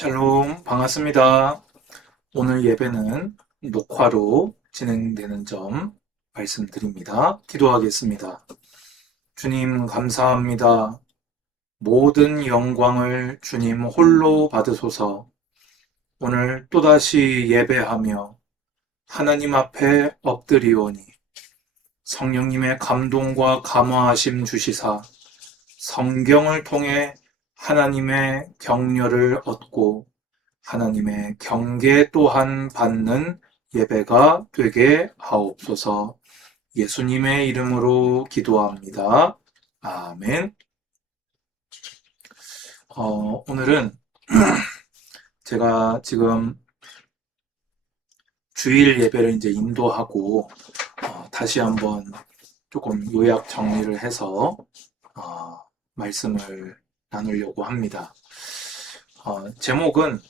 샬롬, 반갑습니다. 오늘 예배는 녹화로 진행되는 점 말씀드립니다. 기도하겠습니다. 주님, 감사합니다. 모든 영광을 주님 홀로 받으소서. 오늘 또다시 예배하며 하나님 앞에 엎드리오니 성령님의 감동과 감화하심 주시사 성경을 통해 하나님의 격려를 얻고 하나님의 경계 또한 받는 예배가 되게 하옵소서. 예수님의 이름으로 기도합니다. 아멘. 오늘은 제가 지금 주일 예배를 이제 인도하고 다시 한번 조금 요약 정리를 해서 말씀을 나누려고 합니다. 제목은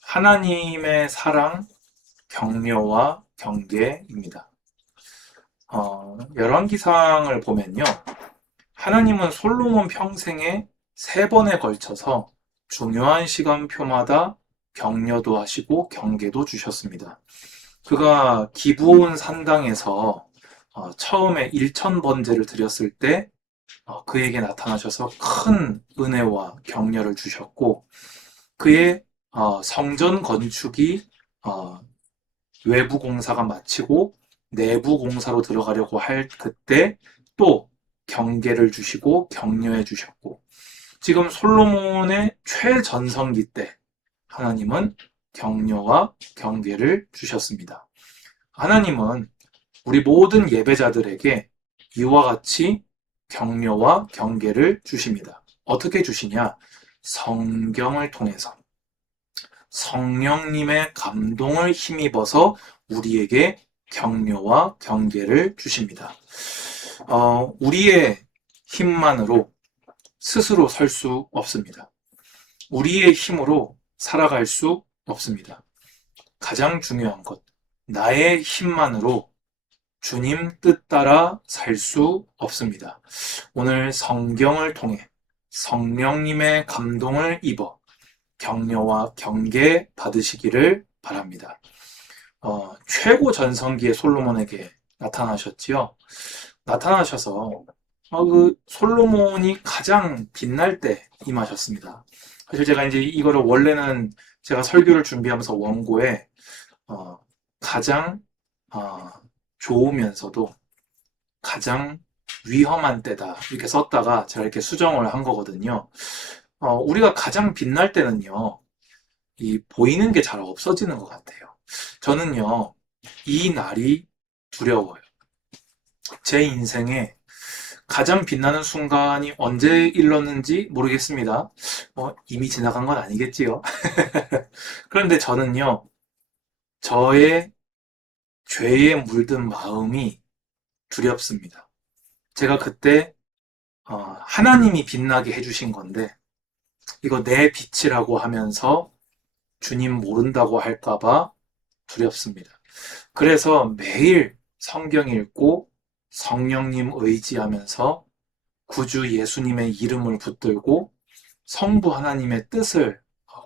하나님의 사랑, 격려와 경계입니다. 열왕기상을 보면요. 하나님은 솔로몬 평생에 3번에 걸쳐서 중요한 시간표마다 격려도 하시고 경계도 주셨습니다. 그가 기브온 산당에서 처음에 1,000번제를 드렸을 때 그에게 나타나셔서 큰 은혜와 격려를 주셨고 그의 성전 건축이 외부 공사가 마치고 내부 공사로 들어가려고 할 그때 또 경계를 주시고 격려해 주셨고 지금 솔로몬의 최전성기 때 하나님은 격려와 경계를 주셨습니다. 하나님은 우리 모든 예배자들에게 이와 같이 격려와 경계를 주십니다. 어떻게 주시냐? 성경을 통해서 성령님의 감동을 힘입어서 우리에게 격려와 경계를 주십니다. 우리의 힘만으로 스스로 설 수 없습니다. 우리의 힘으로 살아갈 수 없습니다. 가장 중요한 것, 나의 힘만으로 주님 뜻 따라 살 수 없습니다. 오늘 성경을 통해 성령님의 감동을 입어 격려와 경계 받으시기를 바랍니다. 최고 전성기의 솔로몬에게 나타나셨지요. 나타나셔서 그 솔로몬이 가장 빛날 때 임하셨습니다. 사실 제가 이제 이거를 원래는 제가 설교를 준비하면서 원고에 가장 좋으면서도 가장 위험한 때다 이렇게 썼다가 제가 이렇게 수정을 한 거거든요. 우리가 가장 빛날 때는요, 이 보이는 게 잘 없어지는 것 같아요. 저는요, 이 날이 두려워요. 제 인생에 가장 빛나는 순간이 언제 일렀는지 모르겠습니다. 이미 지나간 건 아니겠지요. 그런데 저는요, 저의 죄에 물든 마음이 두렵습니다. 제가 그때 하나님이 빛나게 해주신 건데 이거 내 빛이라고 하면서 주님 모른다고 할까봐 두렵습니다. 그래서 매일 성경 읽고 성령님 의지하면서 구주 예수님의 이름을 붙들고 성부 하나님의 뜻을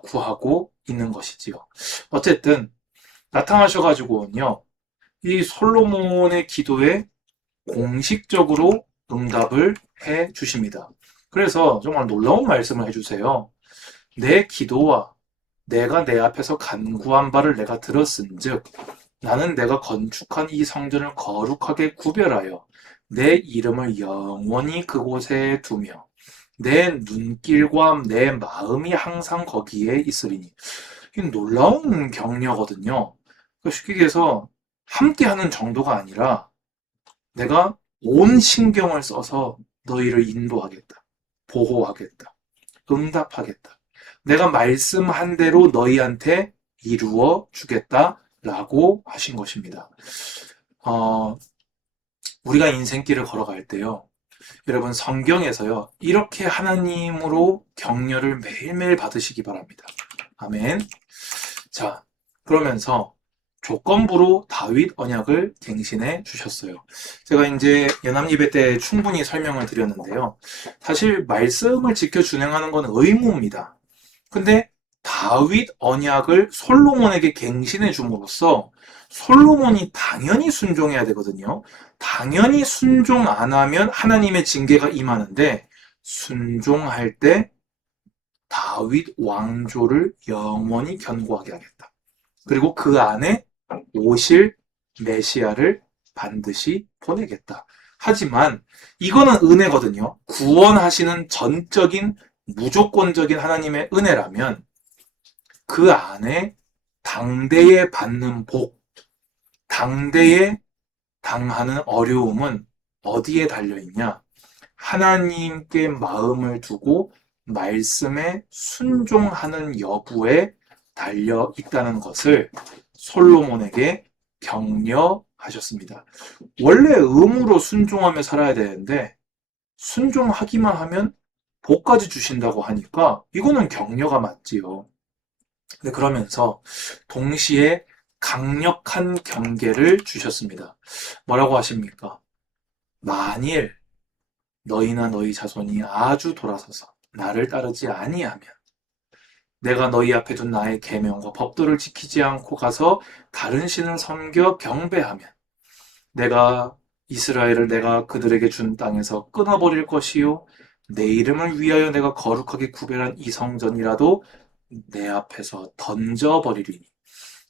구하고 있는 것이지요. 어쨌든 나타나셔가지고는요, 이 솔로몬의 기도에 공식적으로 응답을 해 주십니다. 그래서 정말 놀라운 말씀을 해주세요. 내 기도와 내가 내 앞에서 간구한 바를 내가 들었은즉 나는 내가 건축한 이 성전을 거룩하게 구별하여 내 이름을 영원히 그곳에 두며 내 눈길과 내 마음이 항상 거기에 있으리니. 이 놀라운 격려거든요. 쉽게 얘기해서 함께하는 정도가 아니라 내가 온 신경을 써서 너희를 인도하겠다, 보호하겠다, 응답하겠다. 내가 말씀한 대로 너희한테 이루어 주겠다라고 하신 것입니다. 우리가 인생길을 걸어갈 때요, 여러분 성경에서요, 이렇게 하나님으로 격려를 매일매일 받으시기 바랍니다. 아멘. 자, 그러면서 조건부로 다윗 언약을 갱신해 주셨어요. 제가 이제 연합예배 때 충분히 설명을 드렸는데요. 사실 말씀을 지켜 준행하는 건 의무입니다. 근데 다윗 언약을 솔로몬에게 갱신해 줌으로써 솔로몬이 당연히 순종해야 되거든요. 당연히 순종 안 하면 하나님의 징계가 임하는데 순종할 때 다윗 왕조를 영원히 견고하게 하겠다. 그리고 그 안에 오실 메시아를 반드시 보내겠다. 하지만 이거는 은혜거든요. 구원하시는 전적인 무조건적인 하나님의 은혜라면 그 안에 당대에 받는 복, 당대에 당하는 어려움은 어디에 달려있냐? 하나님께 마음을 두고 말씀에 순종하는 여부에 달려 있다는 것을 솔로몬에게 격려하셨습니다. 원래 의무로 순종하며 살아야 되는데 순종하기만 하면 복까지 주신다고 하니까 이거는 격려가 맞지요. 근데 그러면서 동시에 강력한 경계를 주셨습니다. 뭐라고 하십니까? 만일 너희나 너희 자손이 아주 돌아서서 나를 따르지 아니하면 내가 너희 앞에 둔 나의 계명과 법도를 지키지 않고 가서 다른 신을 섬겨 경배하면 내가 이스라엘을 내가 그들에게 준 땅에서 끊어버릴 것이요 내 이름을 위하여 내가 거룩하게 구별한 이 성전이라도 내 앞에서 던져버리리니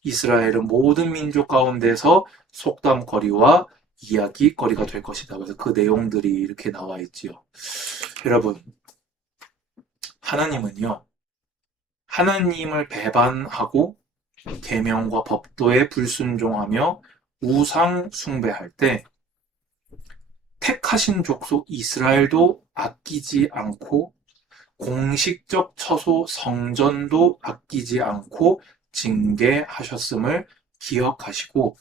이스라엘은 모든 민족 가운데서 속담거리와 이야기거리가 될 것이다. 그래서 그 내용들이 이렇게 나와 있지요. 여러분, 하나님은요, 하나님을 배반하고 계명과 법도에 불순종하며 우상 숭배할 때 택하신 족속 이스라엘도 아끼지 않고 공식적 처소 성전도 아끼지 않고 징계하셨음을 기억하시고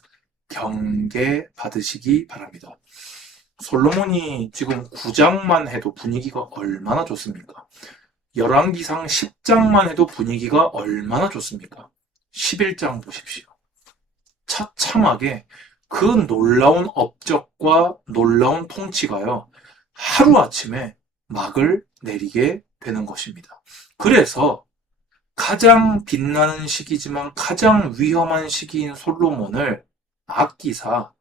경계 받으시기 바랍니다. 솔로몬이 지금 9장만 해도 분위기가 얼마나 좋습니까? 열왕기상 10장만 해도 분위기가 얼마나 좋습니까? 11장 보십시오. 처참하게 그 놀라운 업적과 놀라운 통치가요, 하루아침에 막을 내리게 되는 것입니다. 그래서 가장 빛나는 시기지만 가장 위험한 시기인 솔로몬을 아끼사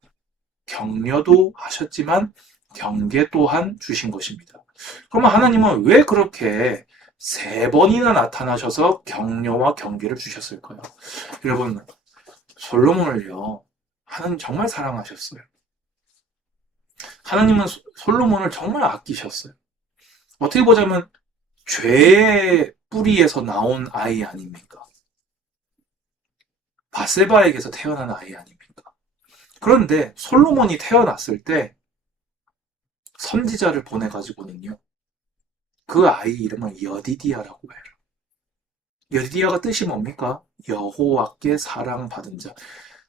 격려도 하셨지만 경계 또한 주신 것입니다. 그러면 하나님은 왜 그렇게 세 번이나 나타나셔서 격려와 경계를 주셨을까요? 여러분, 솔로몬을요, 하나님 정말 사랑하셨어요. 하나님은 솔로몬을 정말 아끼셨어요. 어떻게 보자면 죄의 뿌리에서 나온 아이 아닙니까? 바세바에게서 태어난 아이 아닙니까? 그런데 솔로몬이 태어났을 때 선지자를 보내가지고는요, 그 아이 이름을 여디디아라고 해요. 여디디아가 뜻이 뭡니까? 여호와께 사랑받은 자.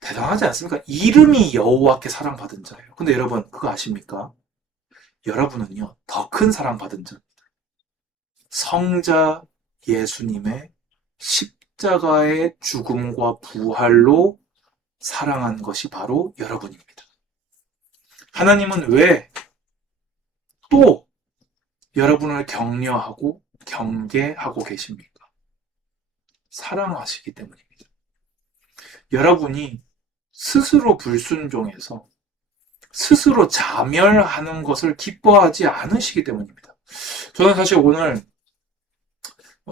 대단하지 않습니까? 이름이 여호와께 사랑받은 자예요. 근데 여러분, 그거 아십니까? 여러분은요, 더 큰 사랑받은 자. 성자 예수님의 십자가의 죽음과 부활로 사랑한 것이 바로 여러분입니다. 하나님은 왜 또 여러분을 격려하고 경계하고 계십니까? 사랑하시기 때문입니다. 여러분이 스스로 불순종해서 스스로 자멸하는 것을 기뻐하지 않으시기 때문입니다. 저는 사실 오늘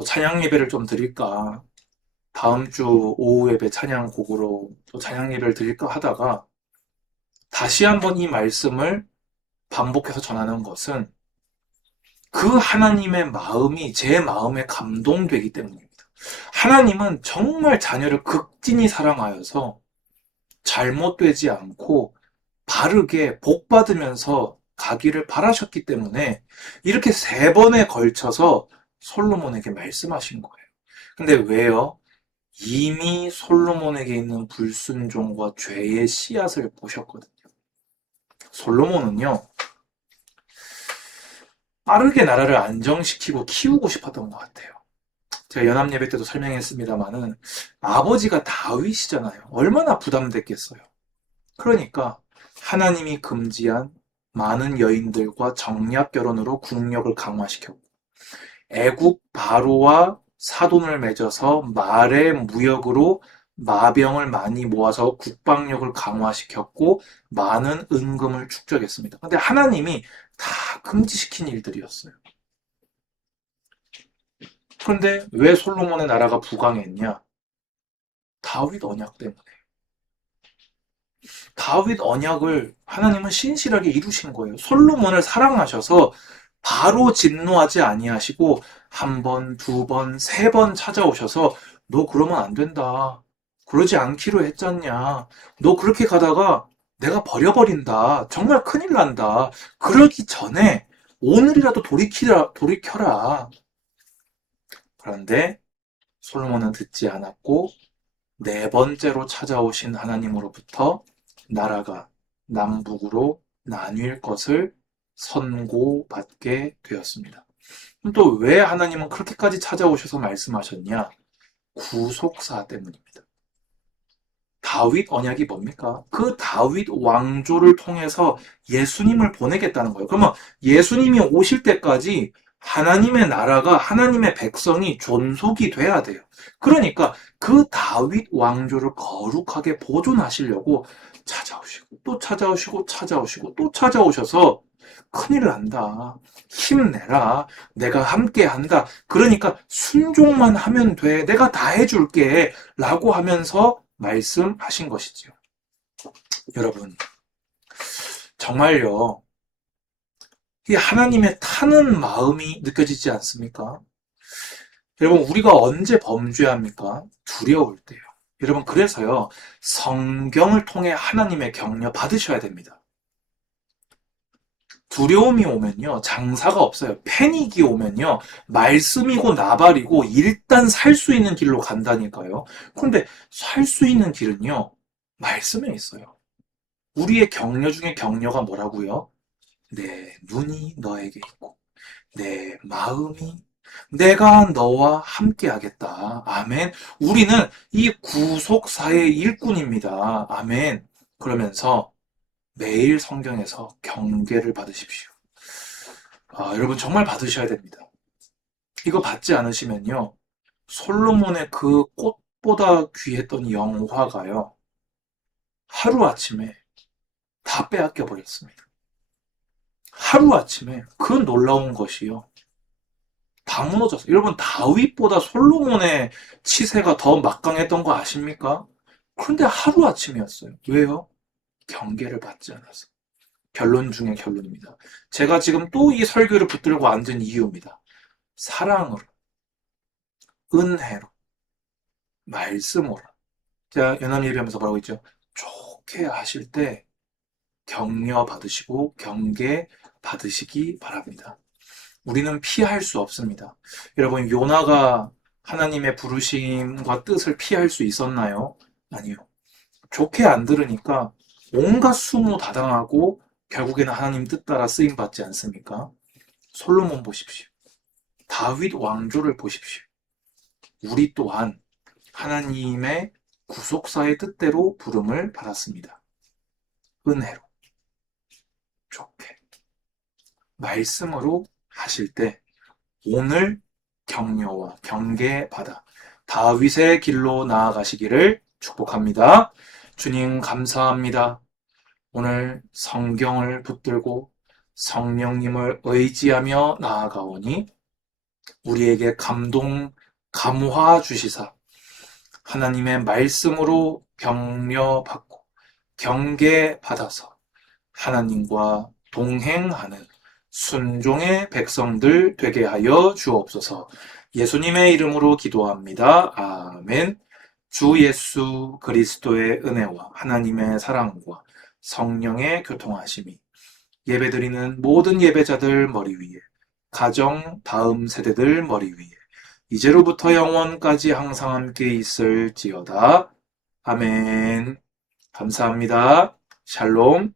찬양 예배를 좀 드릴까, 다음 주 오후 예배 찬양 곡으로 또 찬양 예배를 드릴까 하다가 다시 한번 이 말씀을 반복해서 전하는 것은 그 하나님의 마음이 제 마음에 감동되기 때문입니다. 하나님은 정말 자녀를 극진히 사랑하여서 잘못되지 않고 바르게 복받으면서 가기를 바라셨기 때문에 이렇게 세 번에 걸쳐서 솔로몬에게 말씀하신 거예요. 근데 왜요? 이미 솔로몬에게 있는 불순종과 죄의 씨앗을 보셨거든요. 솔로몬은요, 빠르게 나라를 안정시키고 키우고 싶었던 것 같아요. 제가 연합예배 때도 설명했습니다마는 아버지가 다윗이잖아요. 얼마나 부담됐겠어요. 그러니까 하나님이 금지한 많은 여인들과 정략 결혼으로 국력을 강화시켰고 애국 바로와 사돈을 맺어서 말의 무역으로 마병을 많이 모아서 국방력을 강화시켰고 많은 은금을 축적했습니다. 근데 하나님이 다 금지시킨 일들이었어요. 그런데 왜 솔로몬의 나라가 부강했냐? 다윗 언약 때문에. 다윗 언약을 하나님은 신실하게 이루신 거예요. 솔로몬을 사랑하셔서 바로 진노하지 아니하시고 한 번, 두 번, 세 번 찾아오셔서 너 그러면 안 된다. 그러지 않기로 했잖냐. 너 그렇게 가다가 내가 버려버린다. 정말 큰일 난다. 그러기 전에 오늘이라도 돌이켜라. 그런데 솔로몬은 듣지 않았고 네 번째로 찾아오신 하나님으로부터 나라가 남북으로 나뉠 것을 선고받게 되었습니다. 또 왜 하나님은 그렇게까지 찾아오셔서 말씀하셨냐? 구속사 때문입니다. 다윗 언약이 뭡니까? 그 다윗 왕조를 통해서 예수님을 보내겠다는 거예요. 그러면 예수님이 오실 때까지 하나님의 나라가, 하나님의 백성이 존속이 돼야 돼요. 그러니까 그 다윗 왕조를 거룩하게 보존하시려고 찾아오시고 또 찾아오시고 찾아오시고 또 찾아오셔서 큰일 난다. 힘내라. 내가 함께 한다. 그러니까 순종만 하면 돼. 내가 다 해줄게. 라고 하면서 말씀하신 것이지요. 여러분, 정말요, 이 하나님의 타는 마음이 느껴지지 않습니까? 여러분, 우리가 언제 범죄합니까? 두려울 때요. 여러분, 그래서요, 성경을 통해 하나님의 격려 받으셔야 됩니다. 두려움이 오면요, 장사가 없어요. 패닉이 오면요, 말씀이고 나발이고 일단 살 수 있는 길로 간다니까요. 그런데 살 수 있는 길은요, 말씀에 있어요. 우리의 격려 중에 격려가 뭐라고요? 내 눈이 너에게 있고 내 마음이 내가 너와 함께 하겠다. 아멘. 우리는 이 구속사의 일꾼입니다. 아멘. 그러면서 매일 성경에서 경계를 받으십시오. 여러분 정말 받으셔야 됩니다. 이거 받지 않으시면요. 솔로몬의 그 꽃보다 귀했던 영화가요. 하루아침에 다 빼앗겨 버렸습니다. 하루아침에 그 놀라운 것이요. 다 무너졌어요. 여러분, 다윗보다 솔로몬의 치세가 더 막강했던 거 아십니까? 그런데 하루아침이었어요. 왜요? 경계를 받지 않아서. 결론 중에 결론입니다. 제가 지금 또 이 설교를 붙들고 앉은 이유입니다. 사랑으로, 은혜로, 말씀으로. 제가 연합 예배하면서 뭐라고 했죠? 좋게 하실 때 격려 받으시고 경계 받으시기 바랍니다. 우리는 피할 수 없습니다. 여러분, 요나가 하나님의 부르심과 뜻을 피할 수 있었나요? 아니요. 좋게 안 들으니까 온갖 수모다당하고 결국에는 하나님 뜻 따라 쓰임 받지 않습니까? 솔로몬 보십시오. 다윗 왕조를 보십시오. 우리 또한 하나님의 구속사의 뜻대로 부름을 받았습니다. 은혜로, 좋게, 말씀으로 하실 때 오늘 격려와 경계 받아 다윗의 길로 나아가시기를 축복합니다. 주님 감사합니다. 오늘 성경을 붙들고 성령님을 의지하며 나아가오니 우리에게 감동, 감화 주시사 하나님의 말씀으로 격려받고 경계받아서 하나님과 동행하는 순종의 백성들 되게 하여 주옵소서. 예수님의 이름으로 기도합니다. 아멘. 주 예수 그리스도의 은혜와 하나님의 사랑과 성령의 교통하심이 예배드리는 모든 예배자들 머리 위에, 가정 다음 세대들 머리 위에, 이제로부터 영원까지 항상 함께 있을지어다. 아멘. 감사합니다. 샬롬.